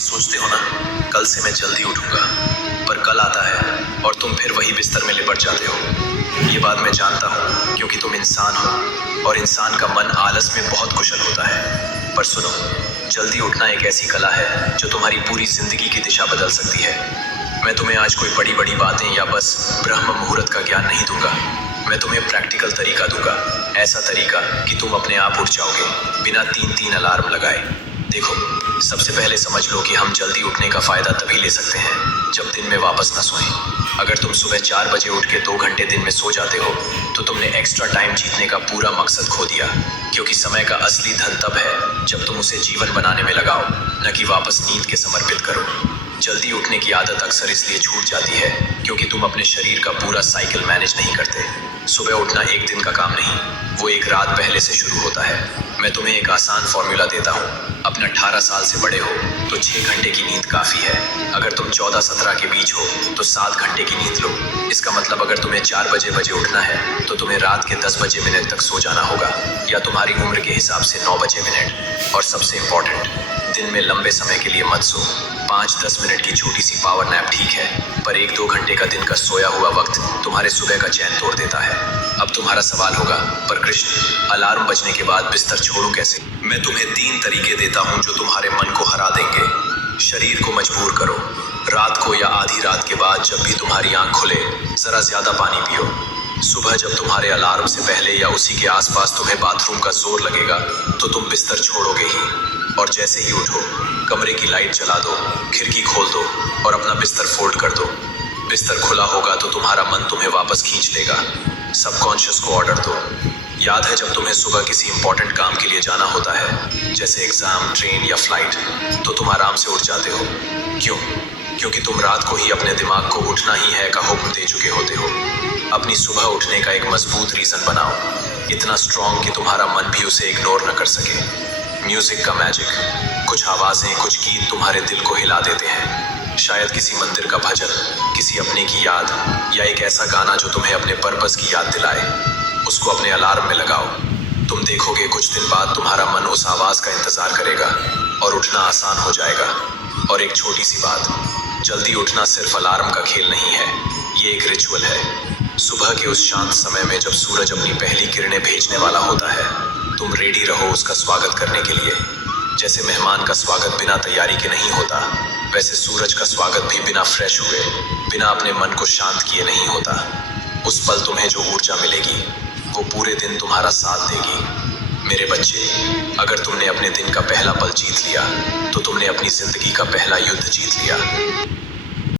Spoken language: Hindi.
सोचते हो ना, कल से मैं जल्दी उठूंगा, पर कल आता है और तुम फिर वही बिस्तर में लिपट जाते हो। ये बात मैं जानता हूँ क्योंकि तुम इंसान हो और इंसान का मन आलस में बहुत कुशल होता है। पर सुनो, जल्दी उठना एक ऐसी कला है जो तुम्हारी पूरी जिंदगी की दिशा बदल सकती है। मैं तुम्हें आज कोई बड़ी बड़ी बातें या बस ब्रह्म मुहूर्त का ज्ञान नहीं दूंगा। मैं तुम्हें प्रैक्टिकल तरीका दूंगा, ऐसा तरीका कि तुम अपने आप उठ जाओगे बिना 3-3 अलार्म लगाए। देखो, सबसे पहले समझ लो कि हम जल्दी उठने का फायदा तभी ले सकते हैं जब दिन में वापस ना सोएं। अगर तुम सुबह 4 बजे उठ के 2 घंटे दिन में सो जाते हो तो तुमने एक्स्ट्रा टाइम जीतने का पूरा मकसद खो दिया, क्योंकि समय का असली धन तब है जब तुम उसे जीवन बनाने में लगाओ, न कि वापस नींद के समर्पित करो। जल्दी उठने की आदत अक्सर इसलिए छूट जाती है क्योंकि तुम अपने शरीर का पूरा साइकिल मैनेज नहीं करते। सुबह उठना एक दिन का काम नहीं, वो एक रात पहले से शुरू होता है। मैं तुम्हें एक आसान फॉर्मूला देता हूँ। अपने 18 साल से बड़े हो तो 6 घंटे की नींद काफ़ी है। अगर तुम 14-17 के बीच हो तो 7 घंटे की नींद लो। इसका मतलब अगर तुम्हें 4 बजे उठना है तो तुम्हें रात के 10 बजे मिनट तक सो जाना होगा, या तुम्हारी उम्र के हिसाब से 9 बजे मिनट। और सबसे इम्पोर्टेंट, दिन में लंबे समय के लिए मत सो। 5-10 मिनट की छोटी सी पावर नैप ठीक है, पर 1-2 घंटे का दिन का सोया हुआ वक्त तुम्हारे सुबह का चैन तोड़ देता है। अब तुम्हारा सवाल होगा, पर कृष्ण, अलार्म बजने के बाद बिस्तर छोड़ूं कैसे? मैं तुम्हें 3 तरीके देता हूं जो तुम्हारे मन को हरा देंगे। शरीर को मजबूर करो। रात को या आधी रात के बाद जब भी तुम्हारी आंख खुले, जरा ज्यादा पानी पियो। सुबह जब तुम्हारे अलार्म से पहले या उसी के आसपास तुम्हें बाथरूम का जोर लगेगा तो तुम बिस्तर छोड़ोगे ही। और जैसे ही उठो, कमरे की लाइट जला दो, खिड़की खोल दो और अपना बिस्तर फोल्ड कर दो। बिस्तर खुला होगा तो तुम्हारा मन तुम्हें वापस खींच लेगा। सबकॉन्शियस को ऑर्डर दो। याद है जब तुम्हें सुबह किसी इंपॉर्टेंट काम के लिए जाना होता है, जैसे एग्जाम, ट्रेन या फ्लाइट, तो तुम आराम से उठ जाते हो। क्यों? क्योंकि तुम रात को ही अपने दिमाग को उठना ही है का हुक्म दे चुके होते हो। अपनी सुबह उठने का एक मजबूत रीजन बनाओ, इतना स्ट्रॉन्ग कि तुम्हारा मन भी उसे इग्नोर न कर सके। म्यूजिक का मैजिक। कुछ आवाजें, कुछ गीत तुम्हारे दिल को हिला देते हैं। शायद किसी मंदिर का भजन, किसी अपने की याद, या एक ऐसा गाना जो तुम्हें अपने पर्पस की याद दिलाए। उसको अपने अलार्म में लगाओ। तुम देखोगे कुछ दिन बाद तुम्हारा मन उस आवाज का इंतजार करेगा और उठना आसान हो जाएगा। और एक छोटी सी बात, जल्दी उठना सिर्फ अलार्म का खेल नहीं है, ये एक रिचुअल है। सुबह के उस शांत समय में जब सूरज अपनी पहली किरणें भेजने वाला होता है, तुम रेडी रहो उसका स्वागत करने के लिए। जैसे मेहमान का स्वागत बिना तैयारी के नहीं होता, वैसे सूरज का स्वागत भी बिना फ्रेश हुए, बिना अपने मन को शांत किए नहीं होता। उस पल तुम्हें जो ऊर्जा मिलेगी वो पूरे दिन तुम्हारा साथ देगी। मेरे बच्चे, अगर तुमने अपने दिन का पहला पल जीत लिया तो तुमने अपनी जिंदगी का पहला युद्ध जीत लिया।